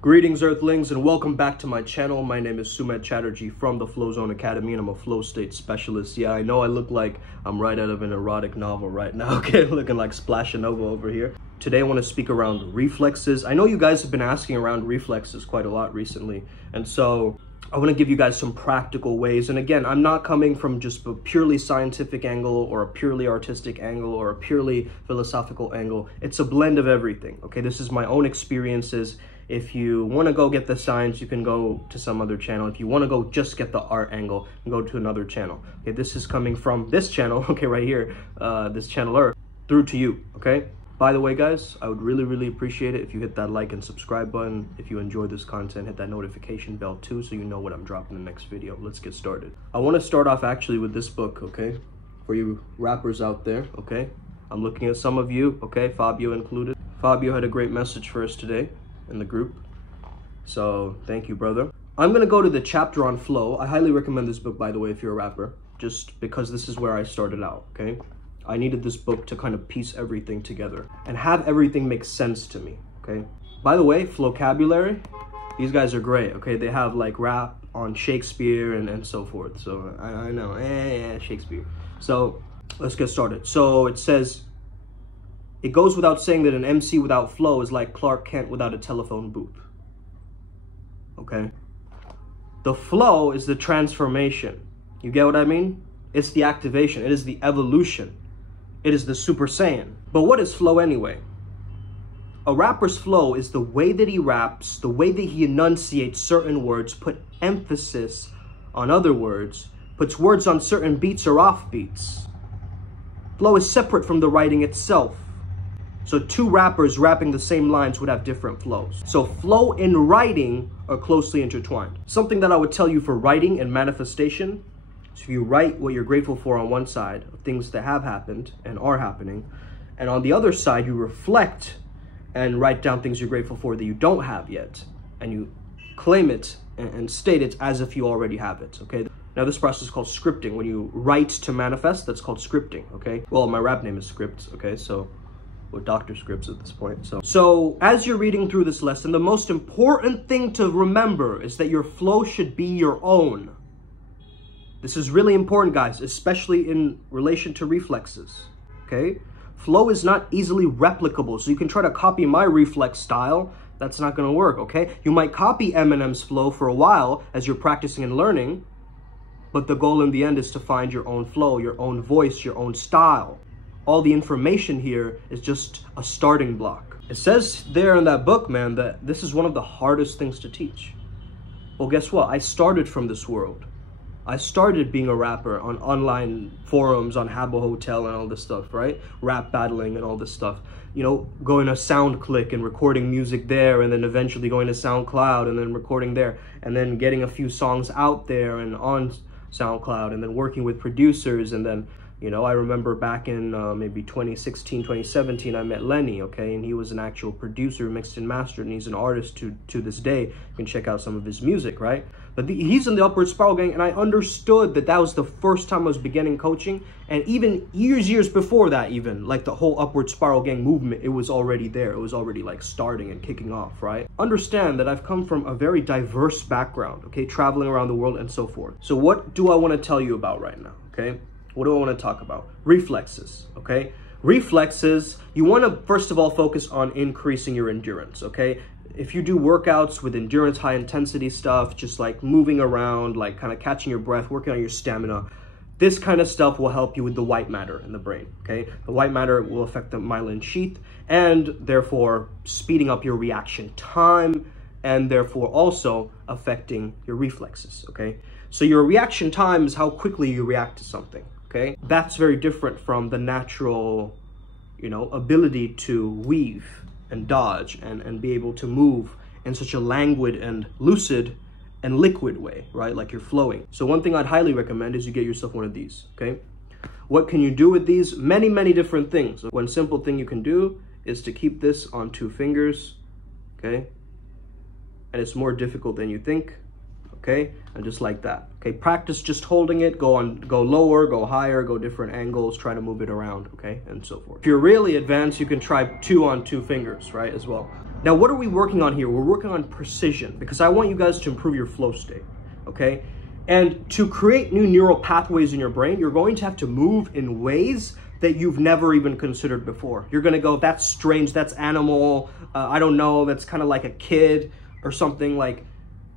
Greetings Earthlings and welcome back to my channel. My name is Sumedh Chatterjee from the Flow Zone Academy and I'm a flow state specialist. Yeah, I know I look like I'm right out of an erotic novel right now, okay? Looking like Splash Nova over here. Today I want to speak around reflexes. I know you guys have been asking around reflexes quite a lot recently, and so I want to give you guys some practical ways. And again, I'm not coming from just a purely scientific angle or a purely artistic angle or a purely philosophical angle. It's a blend of everything, okay? This is my own experiences. If you want to go get the science, you can go to some other channel. If you want to go just get the art angle, you can go to another channel. Okay, this is coming from this channel, okay, right here, this channeler, through to you, okay? By the way, guys, I would really appreciate it if you hit that like and subscribe button. If you enjoy this content, hit that notification bell too, so you know when I'm dropping the next video. Let's get started. I want to start off actually with this book, okay? For you rappers out there, okay? I'm looking at some of you, okay? Fabio included. Fabio had a great message for us today in the group, so thank you, brother. I'm gonna go to the chapter on flow. I highly recommend this book, by the way, if you're a rapper, just because this is where I started out, okay? I needed this book to kind of piece everything together and have everything make sense to me, okay? By the way, Flowcabulary, these guys are great, okay? They have like rap on Shakespeare and so forth, so I know, Shakespeare. So let's get started. So it says, it goes without saying that an MC without flow is like Clark Kent without a telephone booth, okay? The flow is the transformation. You get what I mean? It's the activation. It is the evolution. It is the Super Saiyan. But what is flow anyway? A rapper's flow is the way that he raps, the way that he enunciates certain words, put emphasis on other words, puts words on certain beats or off beats. Flow is separate from the writing itself. So two rappers rapping the same lines would have different flows. So flow and writing are closely intertwined. Something that I would tell you for writing and manifestation, so if you write what you're grateful for on one side, of things that have happened and are happening, and on the other side, you reflect and write down things you're grateful for that you don't have yet, and you claim it and state it as if you already have it, okay? Now this process is called scripting. When you write to manifest, that's called scripting, okay? Well, my rap name is Scripts, okay? So, or Dr. Scripts at this point. So as you're reading through this lesson, the most important thing to remember is that your flow should be your own. This is really important, guys, especially in relation to reflexes, okay? Flow is not easily replicable, so you can try to copy my reflex style. That's not gonna work, okay? You might copy Eminem's flow for a while as you're practicing and learning, but the goal in the end is to find your own flow, your own voice, your own style. All the information here is just a starting block. It says there in that book, man, that this is one of the hardest things to teach. Well, guess what? I started from this world. I started being a rapper on online forums, on Habbo Hotel and all this stuff, right? Rap battling and all this stuff. You know, going to SoundClick and recording music there, and then eventually going to SoundCloud and then recording there, and then getting a few songs out there and on SoundCloud, and then working with producers. And then, you know, I remember back in maybe 2016, 2017, I met Lenny, okay? And he was an actual producer, mixed and mastered, and he's an artist to this day. You can check out some of his music, right? But he's in the Upward Spiral gang, and I understood that that was the first time I was beginning coaching. And even years before that, even, like the whole Upward Spiral gang movement, it was already there. It was already like starting and kicking off, right? Understand that I've come from a very diverse background, okay? Traveling around the world and so forth. So what do I want to tell you about right now, okay? What do I want to talk about? Reflexes, okay? Reflexes, you want to first of all focus on increasing your endurance, okay? If you do workouts with endurance, high intensity stuff, just like moving around, like kind of catching your breath, working on your stamina, this kind of stuff will help you with the white matter in the brain, okay? The white matter will affect the myelin sheath and therefore speeding up your reaction time and therefore also affecting your reflexes, okay? So your reaction time is how quickly you react to something, okay? That's very different from the natural, you know, ability to weave and dodge and be able to move in such a languid and lucid and liquid way, right? Like you're flowing. So one thing I'd highly recommend is you get yourself one of these, okay? What can you do with these? Many different things. One simple thing you can do is to keep this on 2 fingers, okay? And it's more difficult than you think, okay? And just like that, okay? Practice just holding it, go lower, go higher, go different angles, try to move it around, okay? And so forth. If you're really advanced, you can try 2 on 2 fingers, right, as well. Now, what are we working on here? We're working on precision, because I want you guys to improve your flow state, okay? And to create new neural pathways in your brain, you're going to have to move in ways that you've never even considered before. You're gonna go, that's strange, that's animal, I don't know, that's kind of like a kid or something. Like,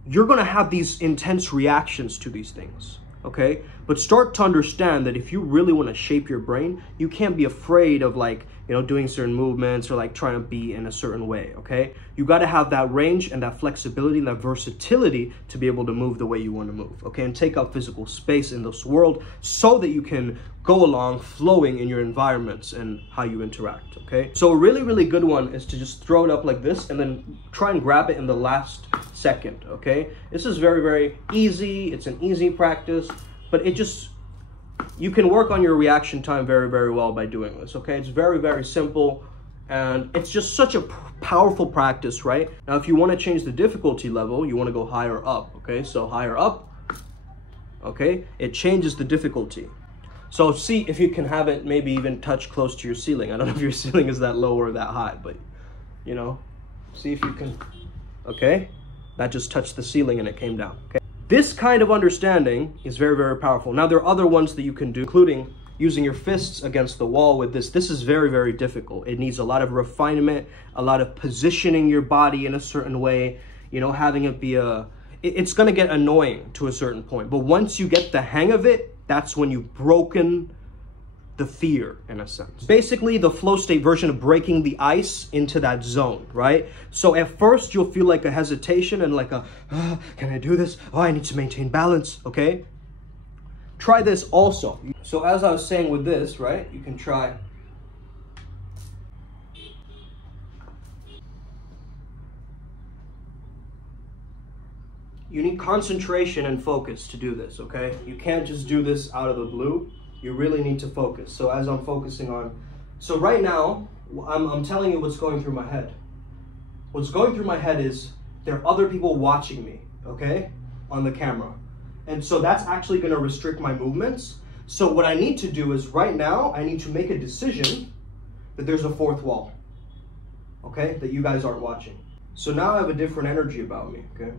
you're gonna have these intense reactions to these things, okay? But start to understand that if you really wanna shape your brain, you can't be afraid of, like, you know, doing certain movements or like trying to be in a certain way, okay? You gotta have that range and that flexibility and that versatility to be able to move the way you wanna move, okay? And take up physical space in this world so that you can go along flowing in your environments and how you interact, okay? So a really, really good one is to just throw it up like this and then try and grab it in the last second, okay? This is very, very easy. It's an easy practice, but it just, you can work on your reaction time very, very well by doing this, okay? It's very, very simple, and it's just such a powerful practice, right? Now, if you want to change the difficulty level, you want to go higher up, okay? So higher up, okay? It changes the difficulty. So see if you can have it maybe even touch close to your ceiling. I don't know if your ceiling is that low or that high, but, you know, see if you can, okay? That just touched the ceiling and it came down, okay? This kind of understanding is very, very powerful. Now, there are other ones that you can do, including using your fists against the wall with this. This is very, very difficult. It needs a lot of refinement, a lot of positioning your body in a certain way, you know, having it be it's gonna get annoying to a certain point. But once you get the hang of it, that's when you've broken the fear, in a sense. Basically, the flow state version of breaking the ice into that zone, right? So at first, you'll feel like a hesitation and like a, can I do this? Oh, I need to maintain balance, okay? Try this also. So as I was saying with this, right, you can try. You need concentration and focus to do this, okay? You can't just do this out of the blue. You really need to focus. So as I'm focusing on, so right now, I'm telling you what's going through my head. What's going through my head is there are other people watching me, okay, on the camera. And so that's actually gonna restrict my movements. So what I need to do is right now, I need to make a decision that there's a fourth wall, okay, that you guys aren't watching. So now I have a different energy about me, okay?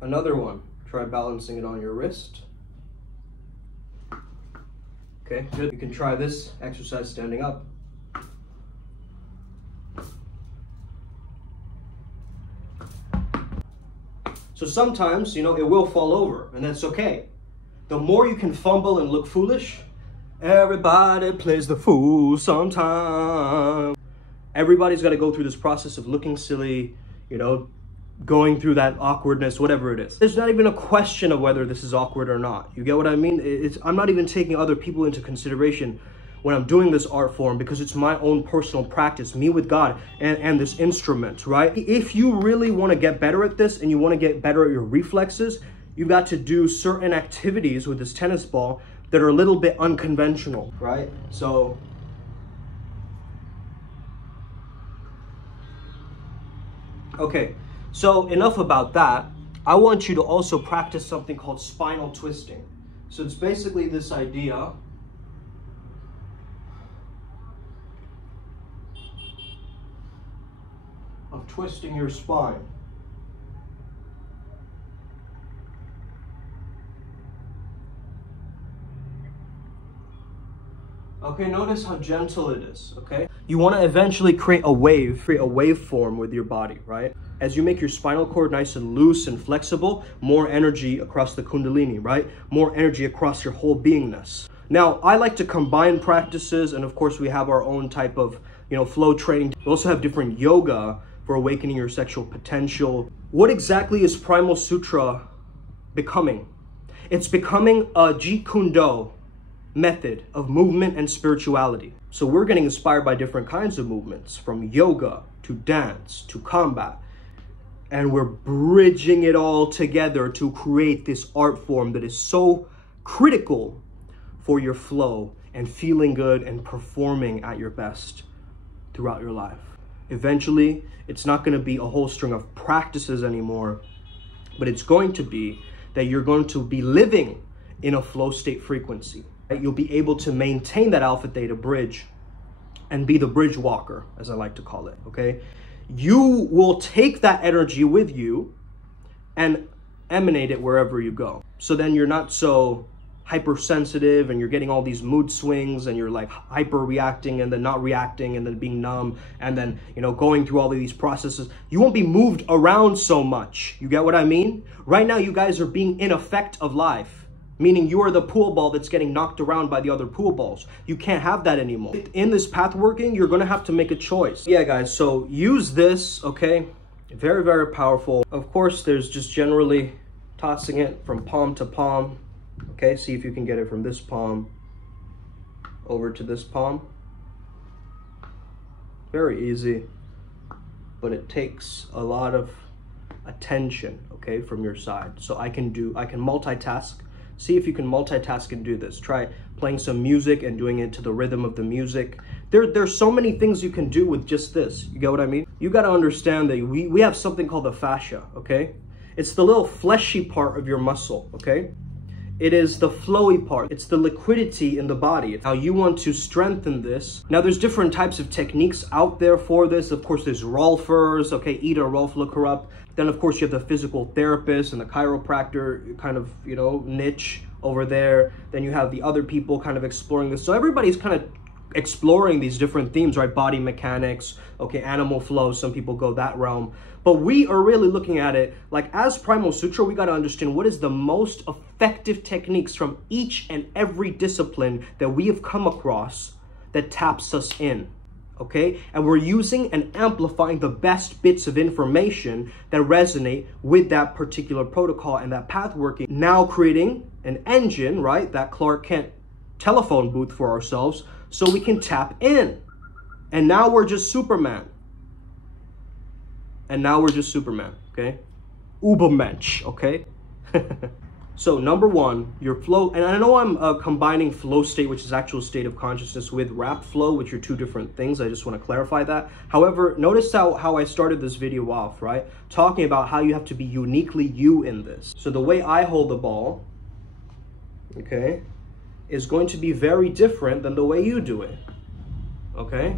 Another one, try balancing it on your wrist. Okay, good. You can try this exercise standing up. So sometimes, you know, it will fall over, and that's okay. The more you can fumble and look foolish, everybody plays the fool sometime. Everybody's got to go through this process of looking silly, you know, going through that awkwardness, whatever it is. There's not even a question of whether this is awkward or not. You get what I mean? I'm not even taking other people into consideration when I'm doing this art form, because it's my own personal practice, me with God and this instrument, right? If you really want to get better at this and you want to get better at your reflexes, you've got to do certain activities with this tennis ball that are a little bit unconventional, right? So okay. So enough about that. I want you to also practice something called spinal twisting. So it's basically this idea of twisting your spine. Okay, notice how gentle it is, okay? You want to eventually create a waveform with your body, right? As you make your spinal cord nice and loose and flexible, more energy across the kundalini, right? More energy across your whole beingness. Now, I like to combine practices, and of course we have our own type of, you know, flow training. We also have different yoga for awakening your sexual potential. What exactly is Primal Sutra becoming? It's becoming a Jeet Kune Do method of movement and spirituality. So we're getting inspired by different kinds of movements, from yoga to dance to combat. And we're bridging it all together to create this art form that is so critical for your flow and feeling good and performing at your best throughout your life. Eventually, it's not going to be a whole string of practices anymore, but it's going to be that you're going to be living in a flow state frequency. Right? You'll be able to maintain that alpha theta bridge and be the bridge walker, as I like to call it, okay? You will take that energy with you and emanate it wherever you go. So then you're not so hypersensitive and you're getting all these mood swings and you're like hyper reacting and then not reacting and then being numb and then, you know, going through all of these processes. You won't be moved around so much. You get what I mean? Right now, you guys are being in effect of life, meaning you are the pool ball that's getting knocked around by the other pool balls. You can't have that anymore. In this path working, you're going to have to make a choice. Yeah, guys, so use this, okay? Very, very powerful. Of course, there's just generally tossing it from palm to palm. Okay, see if you can get it from this palm over to this palm. Very easy, but it takes a lot of attention, okay, from your side. So I can multitask. See if you can multitask and do this. Try playing some music and doing it to the rhythm of the music. There's so many things you can do with just this. You get what I mean? You got to understand that we have something called the fascia, okay? It's the little fleshy part of your muscle, okay? It is the flowy part. It's the liquidity in the body. Now you want to strengthen this. Now there's different types of techniques out there for this. Of course, there's Rolfers, okay, Ida Rolf, look her up. Then of course you have the physical therapist and the chiropractor kind of, you know, niche over there. Then you have the other people kind of exploring this. So everybody's kind of exploring these different themes, right? Body mechanics, okay, animal flow, some people go that realm. But we are really looking at it like as Primal Sutra, we got to understand what is the most effective techniques from each and every discipline that we have come across that taps us in, okay? And we're using and amplifying the best bits of information that resonate with that particular protocol and that path working. Now creating an engine, right? That Clark Kent telephone booth for ourselves so we can tap in. And now we're just Superman. And now we're just Superman, okay? Ubermensch, okay? So number one, your flow, and I know I'm combining flow state, which is actual state of consciousness, with rap flow, which are two different things. I just want to clarify that. However, notice how I started this video off, right? Talking about how you have to be uniquely you in this. So the way I hold the ball, okay, is going to be very different than the way you do it, okay?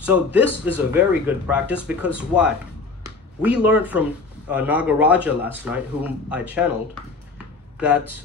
So this is a very good practice because why? We learned from Nagaraja last night, whom I channeled, that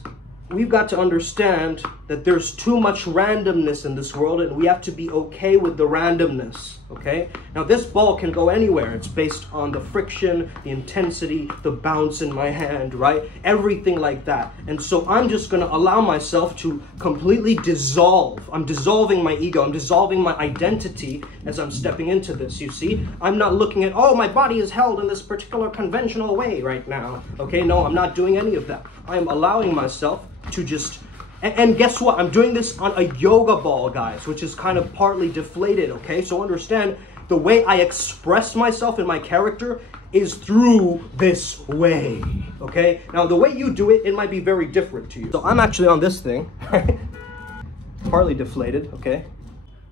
we've got to understand that there's too much randomness in this world and we have to be okay with the randomness, okay? Now this ball can go anywhere. It's based on the friction, the intensity, the bounce in my hand, right? Everything like that. And so I'm just gonna allow myself to completely dissolve. I'm dissolving my ego. I'm dissolving my identity as I'm stepping into this, you see? I'm not looking at, oh, my body is held in this particular conventional way right now, okay? No, I'm not doing any of that. I'm allowing myself to just, and guess what? I'm doing this on a yoga ball, guys, which is kind of partly deflated, okay? So understand, the way I express myself in my character is through this way, okay? Now, the way you do it, it might be very different to you. So I'm actually on this thing, right? Partly deflated, okay?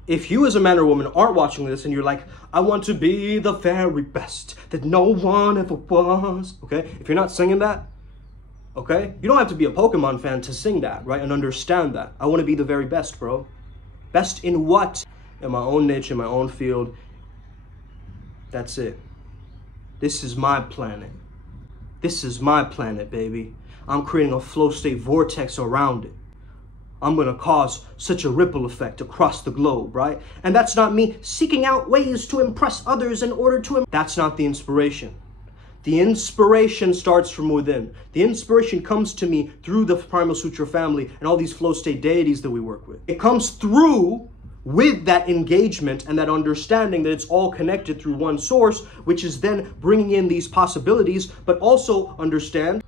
If you as a man or woman aren't watching this and you're like, I want to be the very best that no one ever was, okay? If you're not singing that, okay? You don't have to be a Pokemon fan to sing that, right? And understand that. I want to be the very best, bro. Best in what? In my own niche, in my own field. That's it. This is my planet. This is my planet, baby. I'm creating a flow state vortex around it. I'm going to cause such a ripple effect across the globe, right? And that's not me seeking out ways to impress others in order to... That's not the inspiration. The inspiration starts from within. The inspiration comes to me through the Primal Sutra family and all these flow state deities that we work with. It comes through with that engagement and that understanding that it's all connected through one source, which is then bringing in these possibilities, but also understand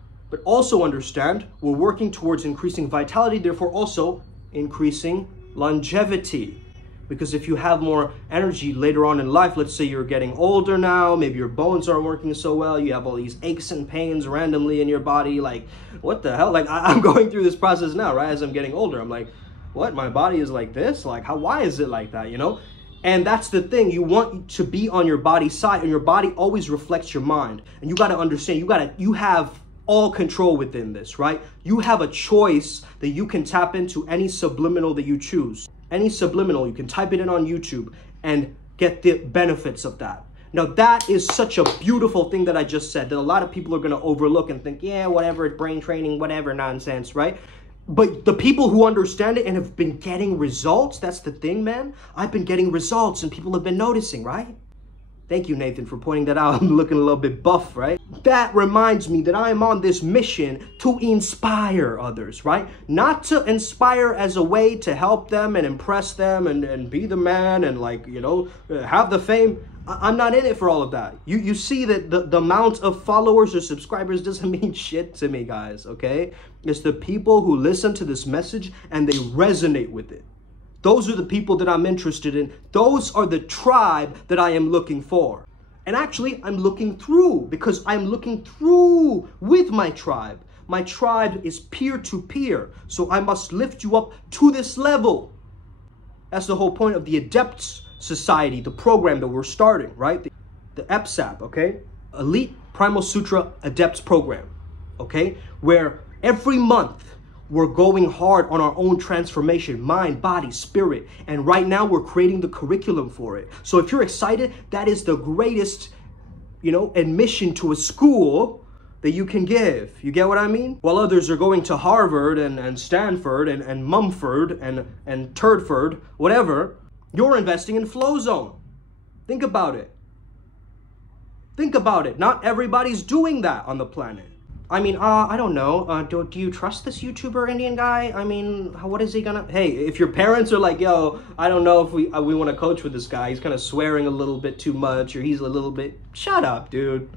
we're working towards increasing vitality, therefore also increasing longevity. Because if you have more energy later on in life, let's say you're getting older now, maybe your bones aren't working so well, you have all these aches and pains randomly in your body, like, what the hell? Like, I'm going through this process now, right? As I'm getting older, I'm like, what? My body is like this? Like, why is it like that, you know? And that's the thing. You want to be on your body's side, and your body always reflects your mind. And you got to understand, you have all control within this, right? You have a choice that you can tap into any subliminal that you choose. Any subliminal, you can type it in on YouTube and get the benefits of that. Now, that is such a beautiful thing that I just said that a lot of people are going to overlook and think, yeah, whatever, brain training, whatever nonsense, right? But the people who understand it and have been getting results, that's the thing, man. I've been getting results and people have been noticing, right? Thank you, Nathan, for pointing that out. I'm looking a little bit buff, right? That reminds me that I am on this mission to inspire others, right? Not to inspire as a way to help them and impress them and be the man and, like, you know, have the fame. I'm not in it for all of that. You see that the amount of followers or subscribers doesn't mean shit to me, guys, okay? It's the people who listen to this message and they resonate with it. Those are the people that I'm interested in. Those are the tribe that I am looking for. And actually, I'm looking through, because I'm looking through with my tribe. My tribe is peer-to-peer, so I must lift you up to this level. That's the whole point of the Adepts Society, the program that we're starting, right? The EPSAP, okay? Elite Primal Sutra Adepts Program, okay? Where every month we're going hard on our own transformation, mind, body, spirit. And right now we're creating the curriculum for it. So if you're excited, that is the greatest, you know, admission to a school that you can give. You get what I mean? While others are going to Harvard and Stanford and Mumford and Turdford, whatever, you're investing in Flow Zone. Think about it. Think about it. Not everybody's doing that on the planet. I mean, I don't know. Do you trust this YouTuber Indian guy? I mean, what is he gonna... Hey, if your parents are like, yo, I don't know if we want to coach with this guy. He's kind of swearing a little bit too much, or he's a little bit... Shut up, dude.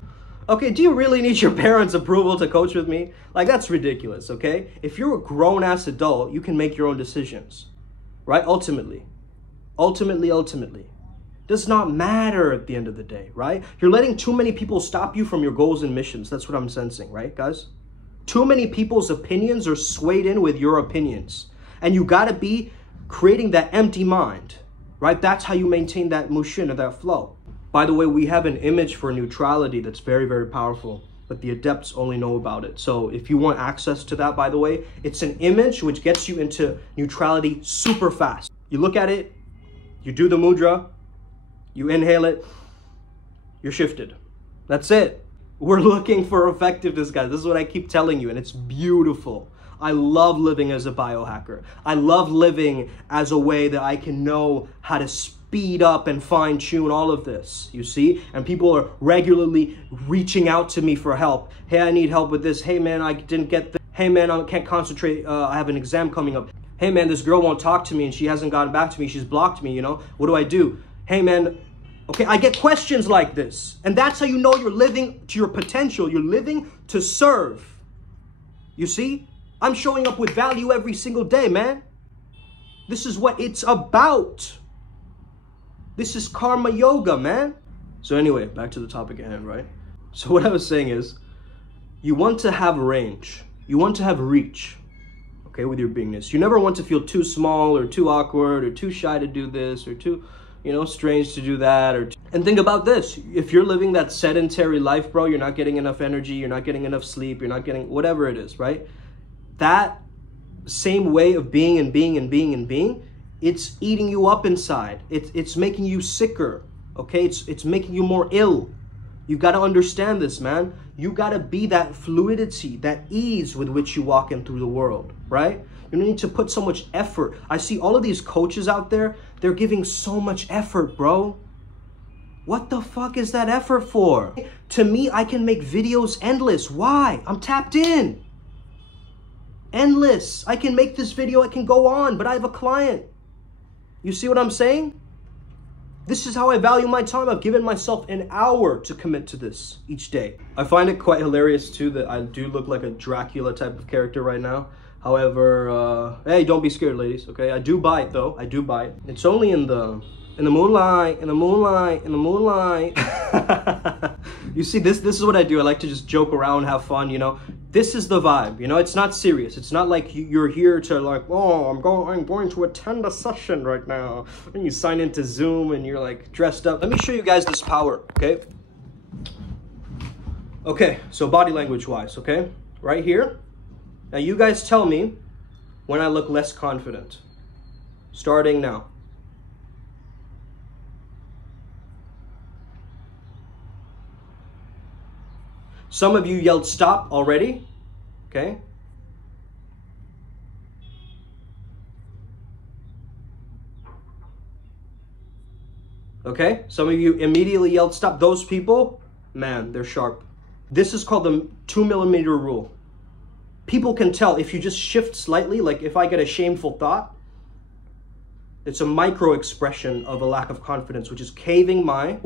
Okay, do you really need your parents' approval to coach with me? Like, that's ridiculous, okay? If you're a grown-ass adult, you can make your own decisions, right? Ultimately. Does not matter at the end of the day, right? You're letting too many people stop you from your goals and missions. That's what I'm sensing, right, guys? Too many people's opinions are swayed in with your opinions. And you gotta be creating that empty mind, right? That's how you maintain that mushin, or that flow. By the way, we have an image for neutrality that's very, very powerful, but the adepts only know about it. So if you want access to that, by the way, it's an image which gets you into neutrality super fast. You look at it, you do the mudra, you inhale it, you're shifted. That's it. We're looking for effectiveness, guys. This is what I keep telling you, and it's beautiful. I love living as a biohacker. I love living as a way that I can know how to speed up and fine tune all of this, you see? And people are regularly reaching out to me for help. Hey, I need help with this. Hey, man, I didn't get this. Hey, man, I can't concentrate. I have an exam coming up. Hey, man, this girl won't talk to me and she hasn't gotten back to me. She's blocked me, you know? What do I do? Hey, man, okay, I get questions like this. And that's how you know you're living to your potential. You're living to serve. You see? I'm showing up with value every single day, man. This is what it's about. This is karma yoga, man. So anyway, back to the topic at hand, right? So what I was saying is, you want to have range. You want to have reach, okay, with your beingness. You never want to feel too small or too awkward or too shy to do this or too, you know, strange to do that. And think about this. If you're living that sedentary life, bro, you're not getting enough energy, you're not getting enough sleep, you're not getting whatever it is, right? That same way of being and being and being and being, it's eating you up inside. It's making you sicker, okay? It's making you more ill. You got to understand this, man. You got to be that fluidity, that ease with which you walk in through the world, right? You don't need to put so much effort. I see all of these coaches out there, they're giving so much effort, bro. What the fuck is that effort for? To me, I can make videos endless. Why? I'm tapped in. Endless. I can make this video, I can go on, but I have a client. You see what I'm saying? This is how I value my time. I've given myself an hour to commit to this each day. I find it quite hilarious too that I do look like a Dracula type of character right now. However, hey, don't be scared, ladies, okay? I do bite though, I do bite. It's only in the In the moonlight, in the moonlight, in the moonlight. You see, this is what I do. I like to just joke around, have fun, you know. This is the vibe, you know. It's not serious. It's not like you're here to like, oh, I'm going to attend a session right now. And you sign into Zoom and you're like dressed up. Let me show you guys this power, okay? Okay, so body language wise, okay? Right here. Now you guys tell me when I look less confident. Starting now. Some of you yelled stop already, okay? Okay, some of you immediately yelled stop. Those people, man, they're sharp. This is called the 2mm rule. People can tell if you just shift slightly, like if I get a shameful thought, it's a micro expression of a lack of confidence, which is caving my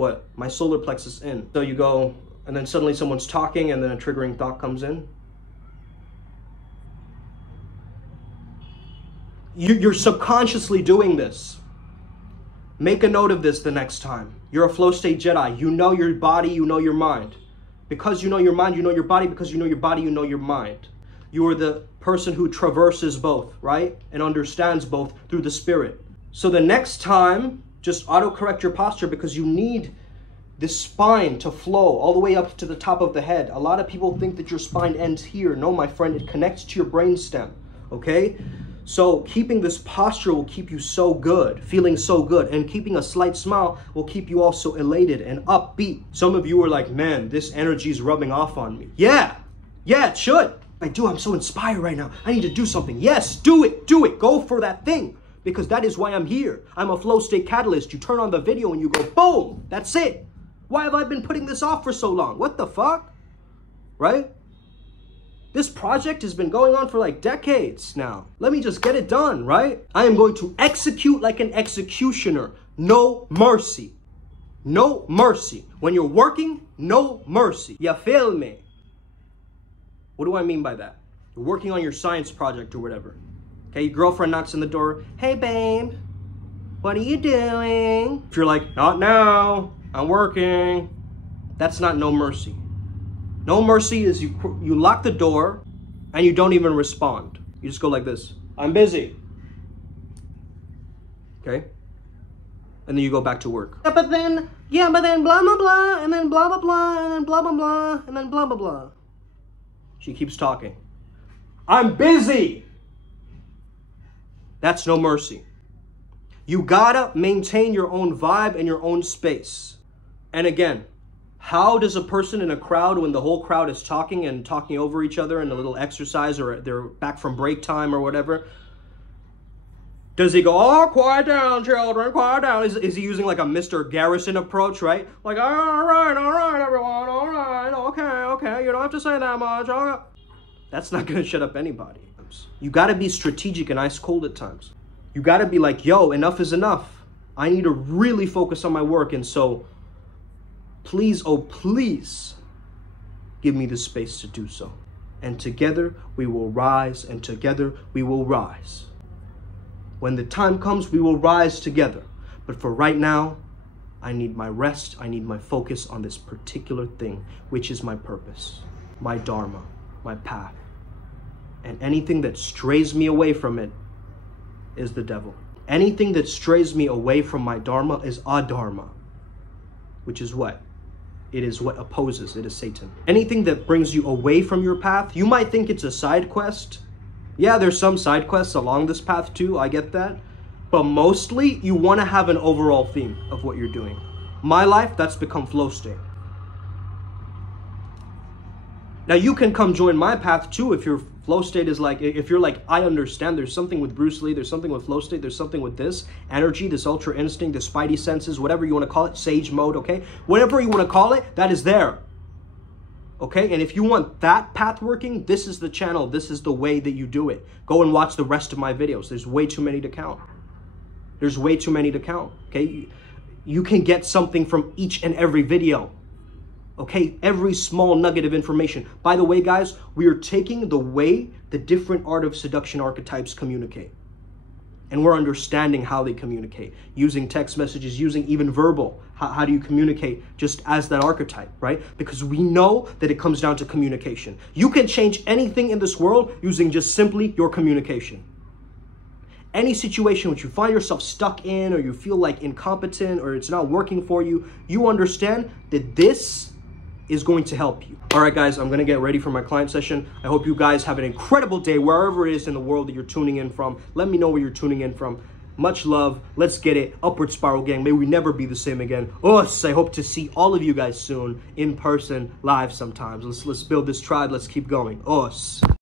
solar plexus in. So you go, and then suddenly someone's talking and then a triggering thought comes in. You're subconsciously doing this. Make a note of this the next time. You're a flow state Jedi. You know your body, you know your mind. Because you know your mind, you know your body. Because you know your body, you know your mind. You are the person who traverses both, right? And understands both through the spirit. So the next time, just auto-correct your posture because you need this spine to flow all the way up to the top of the head. A lot of people think that your spine ends here. No, my friend, it connects to your brainstem, okay? So keeping this posture will keep you so good, feeling so good, and keeping a slight smile will keep you also elated and upbeat. Some of you are like, man, this energy is rubbing off on me. Yeah, it should. I'm so inspired right now. I need to do something. Yes, do it, go for that thing. Because that is why I'm here. I'm a flow state catalyst. You turn on the video and you go, boom, that's it. Why have I been putting this off for so long? What the fuck? Right? This project has been going on for like decades now. Let me just get it done, right? I am going to execute like an executioner. No mercy. No mercy. When you're working, no mercy. You feel me? What do I mean by that? You're working on your science project or whatever. Okay, your girlfriend knocks on the door. Hey, babe, what are you doing? If you're like, not now, I'm working. That's not no mercy. No mercy is you lock the door and you don't even respond. You just go like this. I'm busy. Okay? And then you go back to work. Yeah, but then blah, blah, blah, and then blah, blah, blah, and then blah, blah, blah, and then blah, blah, blah. She keeps talking. I'm busy. That's no mercy. You gotta maintain your own vibe and your own space. And again, how does a person in a crowd, when the whole crowd is talking and talking over each other in a little exercise or they're back from break time or whatever, does he go, oh, quiet down, children, quiet down? Is he using like a Mr. Garrison approach, right? Like, all right, everyone, all right, okay, you don't have to say that much. Okay. That's not gonna shut up anybody. You gotta be strategic and ice cold at times. You gotta be like, yo, enough is enough. I need to really focus on my work, and so please, oh please, give me the space to do so. And together we will rise, and together we will rise. When the time comes, we will rise together. But for right now, I need my rest, I need my focus on this particular thing, which is my purpose, my dharma, my path. And anything that strays me away from it is the devil. Anything that strays me away from my dharma is adharma, which is what? It is what opposes, it is Satan. Anything that brings you away from your path, you might think it's a side quest. Yeah, there's some side quests along this path too, I get that. But mostly, you want to have an overall theme of what you're doing. My life, that's become flow state. Now you can come join my path too if your flow state is like, if you're like, I understand there's something with Bruce Lee, there's something with flow state, there's something with this energy, this ultra instinct, the spidey senses, whatever you want to call it, sage mode, okay? Whatever you want to call it, that is there. Okay, and if you want that path working, this is the channel, this is the way that you do it. Go and watch the rest of my videos. There's way too many to count. There's way too many to count, okay? You can get something from each and every video. Okay, every small nugget of information. By the way, guys, we are taking the way the different art of seduction archetypes communicate. and we're understanding how they communicate, using text messages, using even verbal. How do you communicate just as that archetype, right? Because we know that it comes down to communication. You can change anything in this world using just simply your communication. Any situation which you find yourself stuck in, or you feel like incompetent, or it's not working for you, you understand that this is going to help you. All right, guys, I'm going to get ready for my client session. I hope you guys have an incredible day wherever it is in the world that you're tuning in from. Let me know where you're tuning in from. Much love. Let's get it. Upward Spiral Gang. May we never be the same again. Us. I hope to see all of you guys soon in person, live sometimes. Let's build this tribe. Let's keep going. Us.